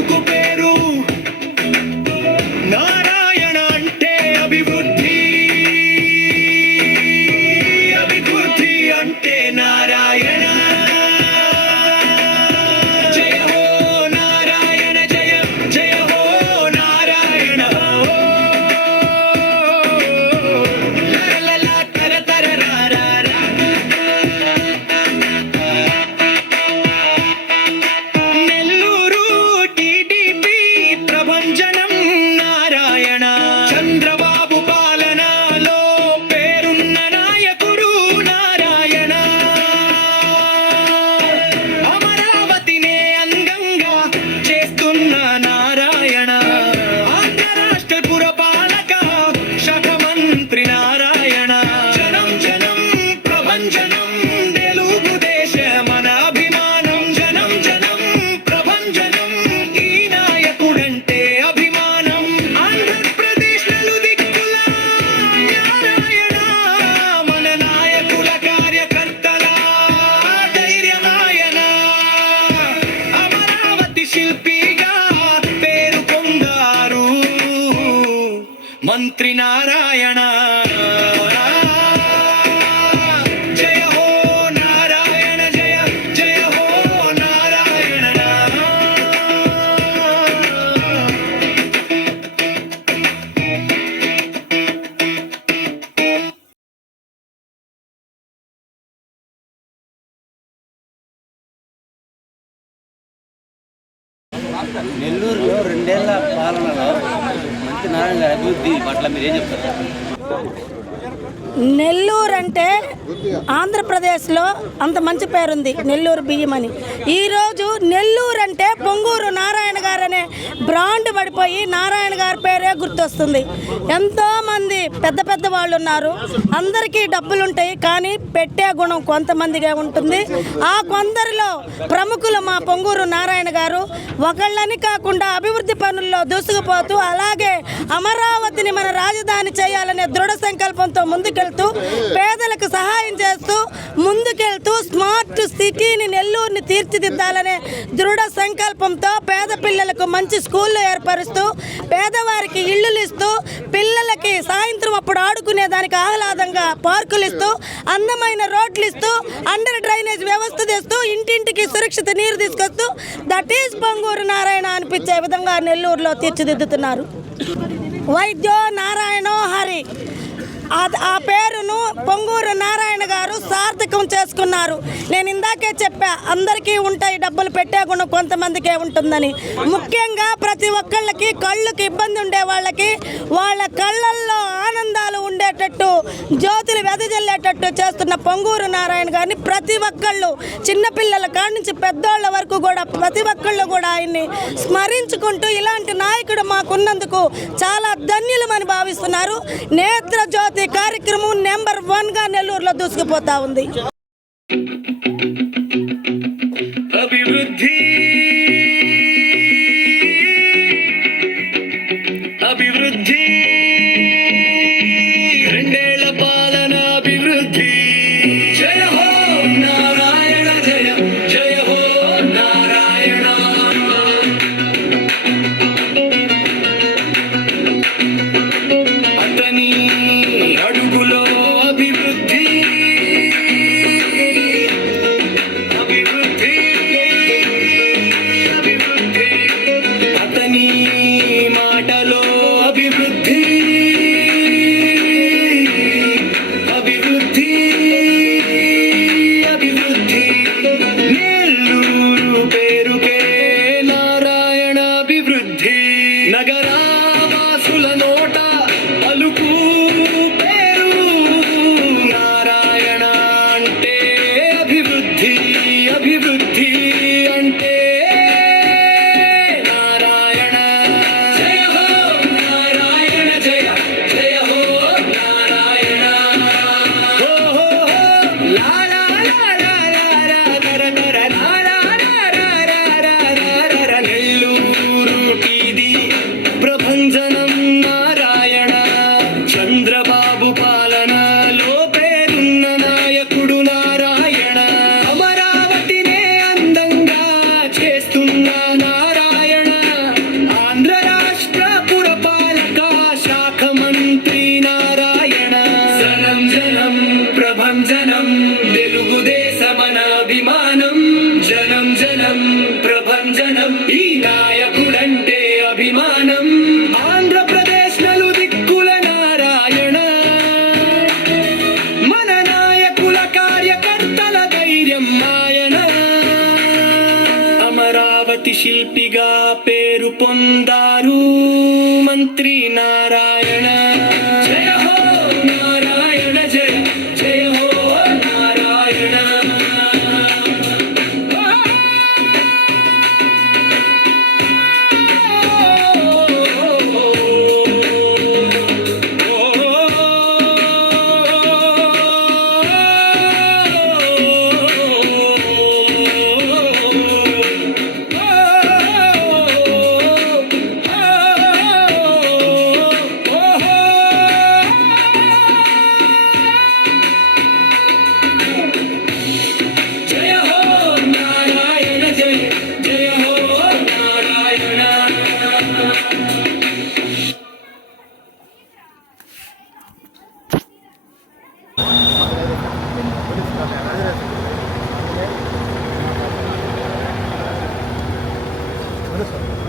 ఎందుకు పేరు నారాయణ అంటే అభివృద్ధి, అభివృద్ధి అంటే నారాయణ. జయ హో నారాయణ, జయ జయ హో నారాయణ. లలలా తర తర రా రా. నెల్లూరు టీడీపీ ప్రభంజనం నారాయణ. చంద్రబాబు పాలనలో పేరున్న నాయకుడు నారాయణ. అమరావతినే అందంగా చేస్తున్న నారాయణ. ఆంధ్ర రాష్ట్ర పురపాలక శాఖ మంత్రి నారాయణ. జనం జనం ప్రభంజనం తెలుగుదేశమన అభిమానం. జనం జనం ప్రభంజనం ఈ నాయకుడంటే అభిమానం. ఆంధ్రప్రదేశ్ నలుదిక్కుల నారాయణ మన నాయకుల కార్యకర్తల ధైర్యమాయన. అమరావతి శిల్పిగా పేరు పొందారు మంత్రి నారాయణ. జయ హో నారాయణ, జయ జయ హో నారాయణ. నెల్లూరులో 2 ఏళ్ల పాలనలో మంత్రి నారాయణ గారి అభివృద్ధి పట్ల మీరు ఏం చెప్తారు? నెల్లూరు అంటే ఆంధ్రప్రదేశ్లో అంత మంచి పేరుంది నెల్లూరు బియ్యం అని. ఈరోజు నెల్లూరు అంటే పొంగూరు నారాయణ గారు అనే బ్రాండ్ పడిపోయి నారాయణ గారి పేరే గుర్తొస్తుంది. ఎంతోమంది పెద్ద పెద్ద వాళ్ళు ఉన్నారు, అందరికీ డబ్బులు ఉంటాయి, కానీ పెట్టే గుణం కొంతమందిగా ఉంటుంది. ఆ కొందరిలో ప్రముఖులు మా పొంగూరు నారాయణ గారు. ఒకళ్ళని కాకుండా అభివృద్ధి పనుల్లో దూసుకుపోతూ, అలాగే అమరావతిని మన రాజధాని చేయాలనే దృఢ సంకల్పంతో ముందుకెళ్తూ, పేదలకు సహాయం చేస్తూ ముందుకెళ్తూ, స్మార్ట్ సిటీని నెల్లూరుని తీర్చిదిద్దాలనే దృఢ సంకల్పంతో పేద పిల్లలకు మంచి స్కూళ్ళు ఏర్పరుస్తూ, పేదవారికి ఇళ్ళు ఇస్తూ, పిల్లలకి సాయంత్రం అప్పుడు ఆడుకునే దానికి ఆహ్లాదంగా పార్కులు ఇస్తూ, అందమైన రోడ్లు ఇస్తూ, అండర్ డ్రైనేజ్ వ్యవస్థ తెస్తూ, ఇంటింటికి సురక్షిత నీరు తీసుకొస్తూ, దట్ ఈజ్ పొంగూరు నారాయణ అనిపించే విధంగా నెల్లూరులో తీర్చిదిద్దుతున్నారు. వైద్యో నారాయణో హరి ఆ పేరును పొంగూరు నారాయణ గారు సార్థకం చేసుకున్నారు. నేను ఇందాకే చెప్పా, అందరికీ ఉంటాయి డబ్బులు, పెట్టే గుణం కొంతమందికే ఉంటుందని. ముఖ్యంగా ప్రతి ఒక్కళ్ళకి కళ్ళకి ఇబ్బంది ఉండే వాళ్ళకి వాళ్ళ కళ్ళల్లో ఆనందాలు ఉండేటట్టు, జ్యోతులు వెదజల్లేటట్టు చేస్తున్న పొంగూరు నారాయణ గారిని ప్రతి ఒక్కళ్ళు, చిన్నపిల్లల కాడి నుంచి పెద్దోళ్ళ వరకు కూడా ప్రతి ఒక్కళ్ళు కూడా ఆయన్ని స్మరించుకుంటూ, ఇలాంటి నాయకుడు మాకున్నందుకు చాలా ధన్యులమని భావిస్తున్నారు. నేత్ర జ్యోతి కార్యక్రమం నెంబర్ 1గా నెల్లూరులో దూసుకుపోతా ఉంది. అభివృద్ధి, అభివృద్ధి, 2 ఏళ్ల పాలన అభివృద్ధి. జయ హో నారాయణ, జయ జయ హో నారాయణ. అతని అడుగులో అభివృద్ధి, అభివృద్ధి, అభివృద్ధి. అతని మాటలో అభివృద్ధి, అభివృద్ధి, అభివృద్ధి. నెల్లూరు పేరుకే నారాయణ అభివృద్ధి. నగరవాసుల నోట పలుకు పేరు నారాయణ అంటే అభివృద్ధి, అభివృద్ధి అంటే నారాయణ. జయ హో నారాయణ, జయ జయ హో నారాయణ. హో హో హో లా లా లా లా లా లా తర తర లా లా లా లా లా లా లా లా. నెల్లూరు టీడీ ప్రభంజనం నారాయణ. చంద్రబాబు పాలనలో పేరున్న నాయకుడు నారాయణ. అమరావతినే ప్రపంచం ప్రభంజనం ఈ నాయకుడంటే అభిమానం ఆంధ్రప్రదేశ్ నలు దిక్కుల నారాయణ మన నాయకుల కార్యకర్తల ధైర్యం ఆయన అమరావతి శిల్పిగా పేరు పొందారు మంత్రి నారాయణ జయ హో నారాయణ జయ జయ హో నారాయణ జయ హో నారాయణ జయ జయ హో నారాయణ Gracias.